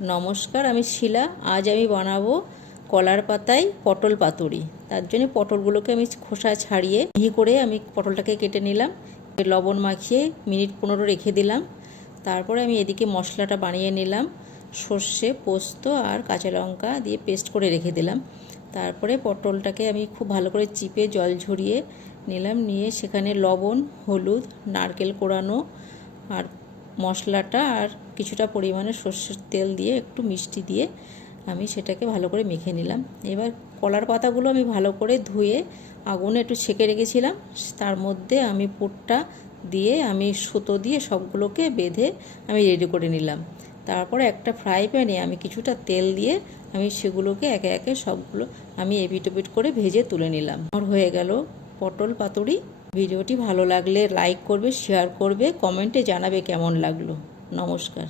নমস্কার, আমি শিলা। আজ আমি বানাবো কলার পাতায় পটল পাতুরি। তার জন্য পটলগুলোকে আমি খোসা ছাড়িয়ে মিহি করে আমি পটলটাকে কেটে নিলাম। লবণ মাখিয়ে মিনিট পনেরো রেখে দিলাম। তারপরে আমি এদিকে মশলাটা বানিয়ে নিলাম। সর্ষে, পোস্ত আর কাঁচা লঙ্কা দিয়ে পেস্ট করে রেখে দিলাম। তারপরে পটলটাকে আমি খুব ভালো করে চিপে জল ঝরিয়ে নিলাম। নিয়ে সেখানে লবণ, হলুদ, নারকেল কোড়ানো আর মশলাটা আর কিছুটা পরিমাণে সর্ষের তেল দিয়ে, একটু মিষ্টি দিয়ে আমি সেটাকে ভালো করে মেখে নিলাম। এবার কলার পাতাগুলো আমি ভালো করে ধুয়ে আগুনে একটু ছেঁকে রেখেছিলাম। তার মধ্যে আমি পুরটা দিয়ে আমি সুতো দিয়ে সবগুলোকে বেঁধে আমি রেডি করে নিলাম। তারপরে একটা ফ্রাই প্যানে আমি কিছুটা তেল দিয়ে আমি সেগুলোকে একে একে সবগুলো আমি এপিট ওপিট করে ভেজে তুলে নিলাম। আমার হয়ে গেল পটল পাতুরি। ভিডিওটি ভালো লাগলে লাইক করবে শেয়ার করবে কমেন্টে জানাবে কেমন লাগল। নমস্কার।